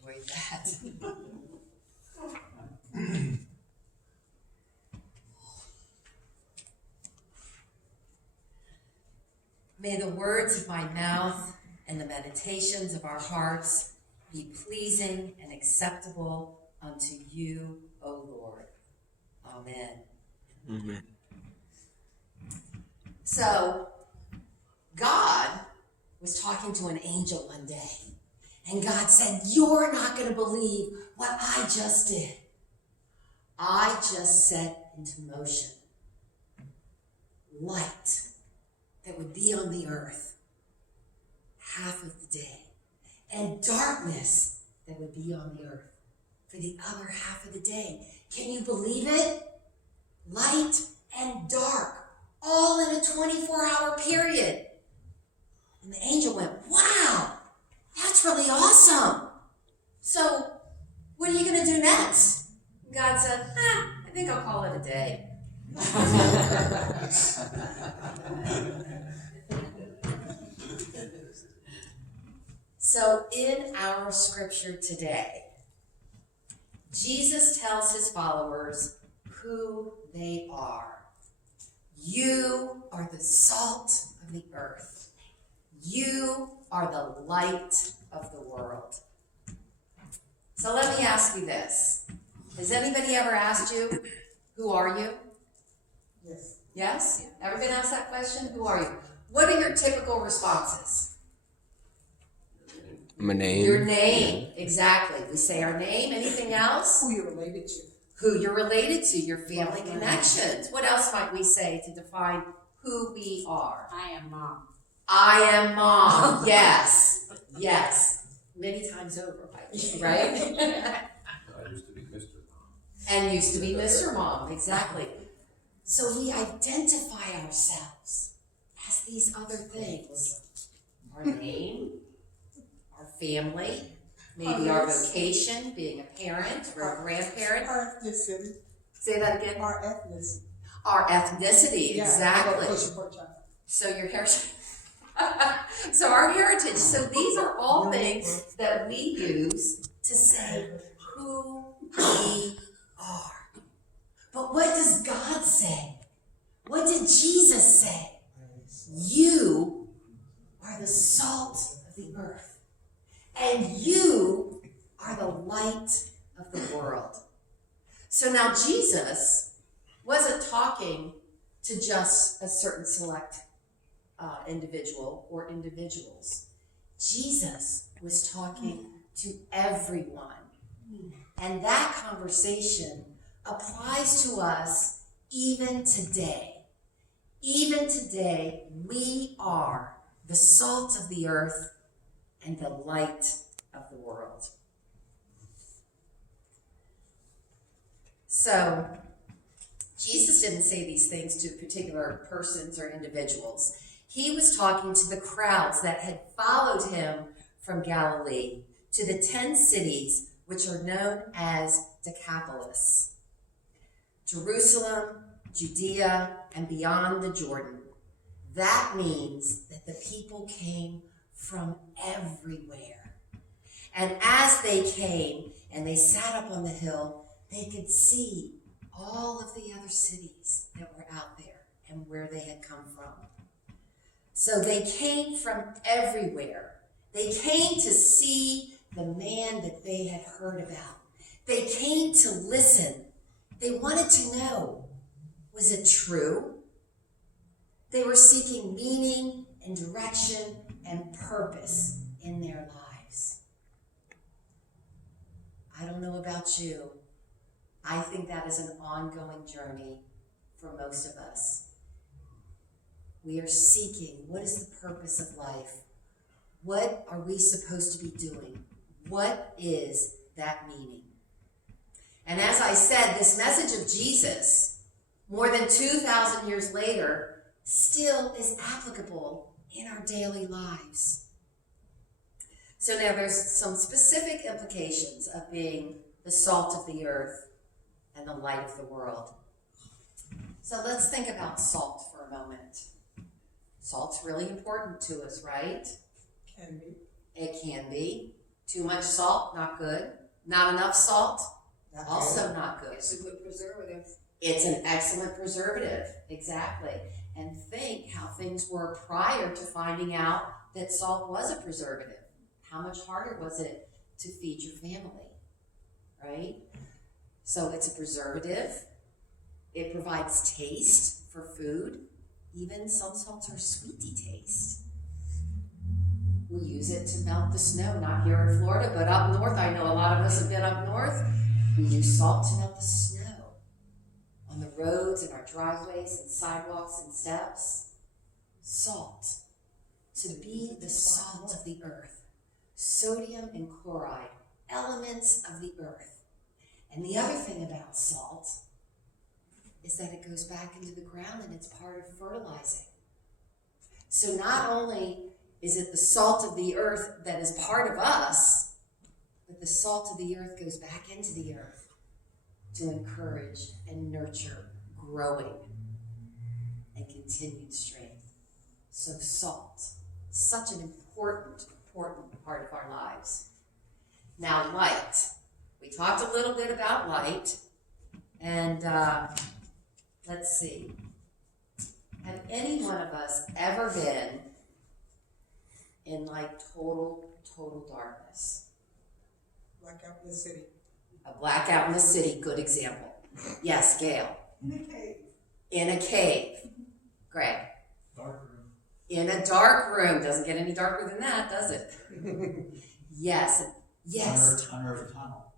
enjoyed that. May the words of my mouth and the meditations of our hearts be pleasing and acceptable unto you, O Lord. Amen. Amen. So, God was talking to an angel one day, and God said, "You're not going to believe what I just did. I just set into motion light that would be on the earth half of the day, and darkness that would be on the earth for the other half of the day." Can you believe it? Light and dark, all in a 24-hour period. And the angel went, "Wow, that's really awesome. So what are you going to do next?" And God said, I think I'll call it a day. So in our scripture today, Jesus tells his followers who they are. You are the salt of the earth. You are the light of the world. So let me ask you this. Has anybody ever asked you, who are you? Yes. Yes? Ever been asked that question? Who are you? What are your typical responses? My name. Your name, exactly. We say our name. Anything else? Who you're related to. Who you're related to, your family connections. What else might we say to define who we are? I am mom. I am mom. Yes. Yes. Many times over, right? I used to be Mr. Mom. And used to be Mr. Mom, exactly. So we identify ourselves as these other things. Our name, our family, maybe our vocation, being a parent or a grandparent. Our ethnicity. Say that again. Our ethnicity. Our ethnicity, exactly. Yeah, So your heritage. So our heritage. So these are all things that we use to say who we are. But what does God say? What did Jesus say? You are the salt of the earth, and you are the light of the world. So now Jesus wasn't talking to just a certain select individual or individuals. Jesus was talking to everyone. And that conversation applies to us even today. Even today, we are the salt of the earth and the light of the world. So, Jesus didn't say these things to particular persons or individuals. He was talking to the crowds that had followed him from Galilee to the 10 cities which are known as Decapolis. Jerusalem, Judea, and beyond the Jordan. That means that the people came from everywhere. And as they came and they sat up on the hill, they could see all of the other cities that were out there and where they had come from. So they came from everywhere. They came to see the man that they had heard about. They came to listen. They wanted to know, was it true? They were seeking meaning and direction and purpose in their lives. I don't know about you. I think that is an ongoing journey for most of us. We are seeking, what is the purpose of life? What are we supposed to be doing? What is that meaning? And as I said, this message of Jesus, more than 2,000 years later, still is applicable in our daily lives. So now there's some specific implications of being the salt of the earth and the light of the world. So let's think about salt for a moment. Salt's really important to us, right? Can be. It can be. Too much salt, not good. Not enough salt, Not also not good. It's a good preservative. It's an excellent preservative, exactly. And think how things were prior to finding out that salt was a preservative. How much harder was it to feed your family, right? So it's a preservative. It provides taste for food. Even some salts are sweety taste. We use it to melt the snow, not here in Florida, but up north. I know a lot of us have been up north. We use salt to melt the snow on the roads and our driveways and sidewalks and steps. Salt, to be the salt of the earth. Sodium and chloride, elements of the earth. And the other thing about salt is that it goes back into the ground and it's part of fertilizing. So not only is it the salt of the earth that is part of us, but the salt of the earth goes back into the earth to encourage and nurture growing and continued strength. So salt, such an important part of our lives. Now light. We talked a little bit about light, and let's see. Have any one of us ever been in like total darkness? Blackout in the city. A blackout in the city, good example. Yes, Gail. In a cave. In a cave. Greg. Dark room. In a dark room. Doesn't get any darker than that, does it? Yes. Yes. Under a tunnel.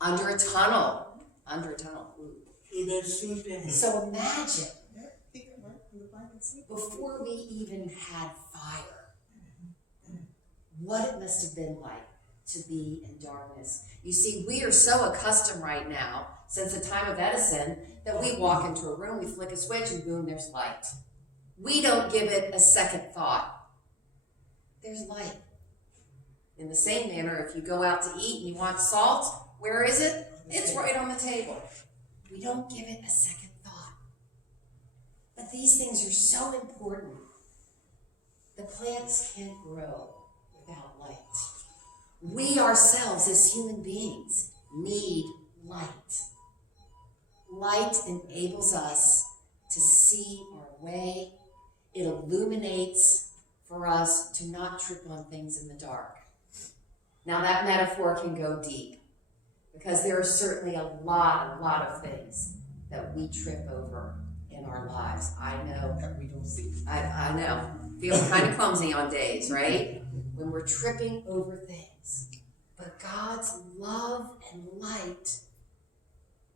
Under a tunnel. Under a tunnel. Ooh. Even sleeping. So imagine, Yeah, he can work in the blanket sleep. before we even had fire, what it must have been like to be in darkness. You see, we are so accustomed right now, since the time of Edison, that we walk into a room, we flick a switch, and boom, there's light. We don't give it a second thought. There's light. In the same manner, if you go out to eat and you want salt, where is it? It's right on the table. We don't give it a second thought. But these things are so important. The plants can't grow without light. We ourselves, as human beings, need light. Light enables us to see our way. It illuminates for us to not trip on things in the dark. Now that metaphor can go deep, because there are certainly a lot of things that we trip over in our lives. I know. That we don't see. I know. Feel kind of clumsy on days, right? When we're tripping over things. But God's love and light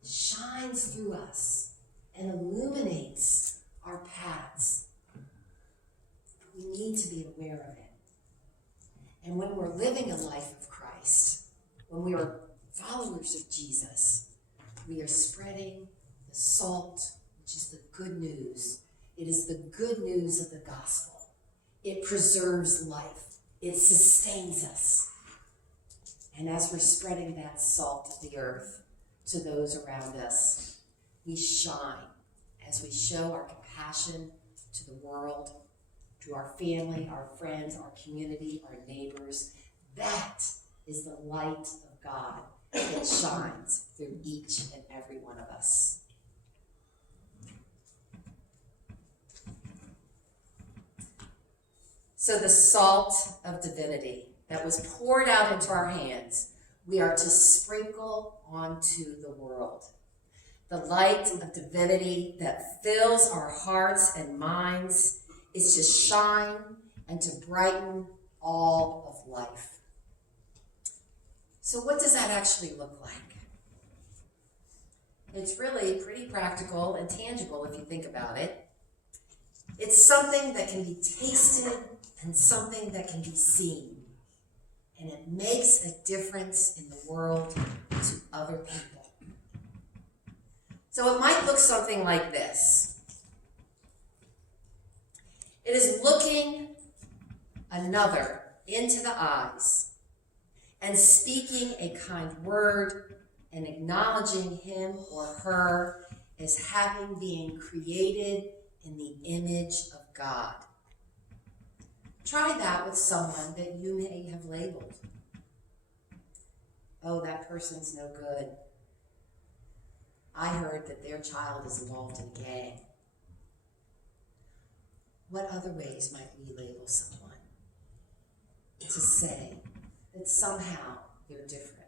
shines through us and illuminates our paths. We need to be aware of it. And when we're living a life of Christ, when we are followers of Jesus, we are spreading the salt, which is the good news. It is the good news of the gospel. It preserves life. It sustains us. And as we're spreading that salt of the earth to those around us, we shine as we show our compassion to the world, to our family, our friends, our community, our neighbors. That is the light of God that shines through each and every one of us. So the salt of divinity that was poured out into our hands, we are to sprinkle onto the world. The light of divinity that fills our hearts and minds is to shine and to brighten all of life. So what does that actually look like? It's really pretty practical and tangible if you think about it. It's something that can be tasted and something that can be seen. And it makes a difference in the world to other people. So it might look something like this. It is looking another into the eyes and speaking a kind word and acknowledging him or her as having been created in the image of God. Try that with someone that you may have labeled. person's no good. I heard that their child is involved in a gang. What other ways might we label someone to say that somehow they're different?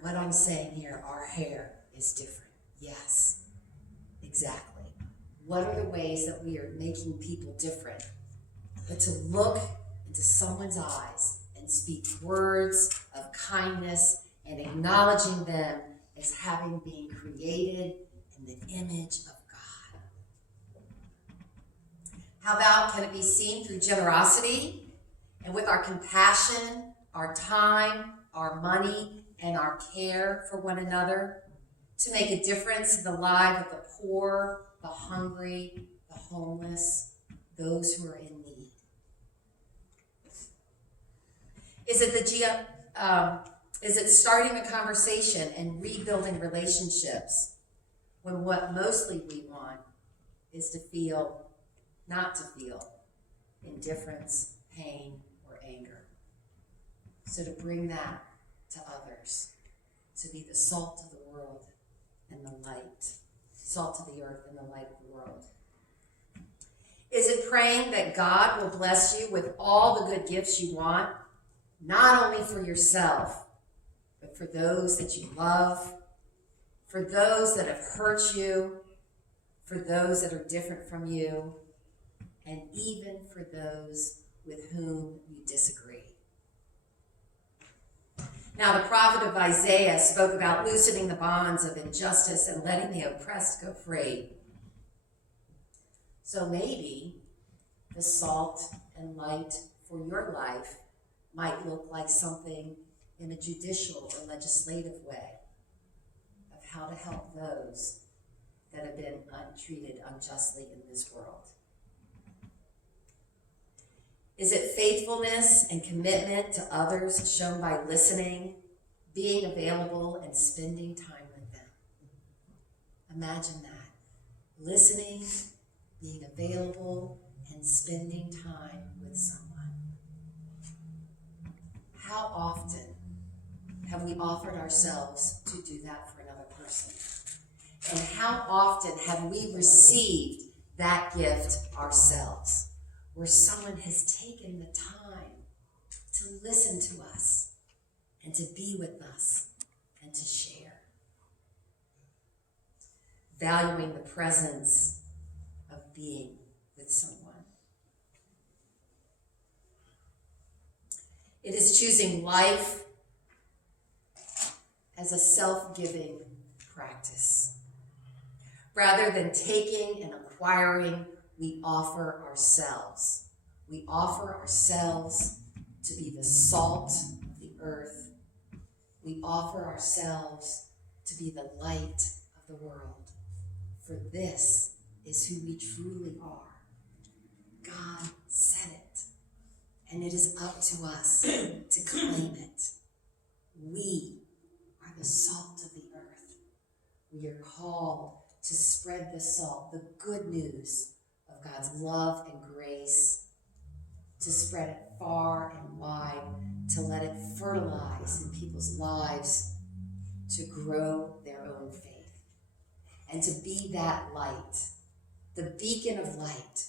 What I'm saying here, our hair is different. Yes, exactly. What are the ways that we are making people different? But to look into someone's eyes and speak words of kindness and acknowledging them as having been created in the image of God. How about, can it be seen through generosity and with our compassion, our time, our money, and our care for one another to make a difference in the lives of the poor, the hungry, the homeless, those who are in need? Is it starting a conversation and rebuilding relationships when what mostly we want is to feel, not to feel, indifference, pain, or anger? So to bring that to others, to be the salt of the world and the light, salt of the earth and the light of the world. Is it praying that God will bless you with all the good gifts you want, not only for yourself, but for those that you love, for those that have hurt you, for those that are different from you, and even for those with whom you disagree? Now, the prophet of Isaiah spoke about loosening the bonds of injustice and letting the oppressed go free. So maybe the salt and light for your life might look like something in a judicial or legislative way of how to help those that have been treated unjustly in this world. Is it faithfulness and commitment to others shown by listening, being available, and spending time with them? Imagine that. Listening, being available, and spending time with someone. How often have we offered ourselves to do that for another person? And how often have we received that gift ourselves, where someone has taken the time to listen to us and to be with us and to share? Valuing the presence of being with someone. It is choosing life as a self-giving practice. Rather than taking and acquiring, we offer ourselves. We offer ourselves to be the salt of the earth. We offer ourselves to be the light of the world. For this is who we truly are. God said it, and it is up to us to claim it. We are the salt of the earth. We are called to spread the salt, the good news of God's love and grace, to spread it far and wide, to let it fertilize in people's lives, to grow their own faith, and to be that light, the beacon of light.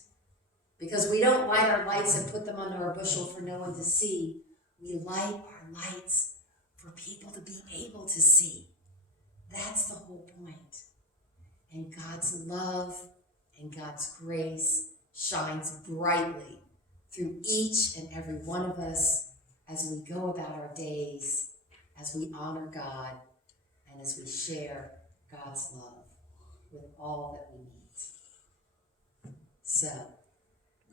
Because we don't light our lights and put them under a bushel for no one to see. We light our lights for people to be able to see. That's the whole point. And God's love and God's grace shines brightly through each and every one of us as we go about our days, as we honor God, and as we share God's love with all that we meet. So,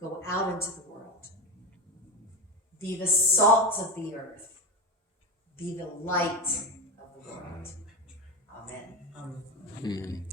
go out into the world. Be the salt of the earth. Be the light of the world. Amen. Amen.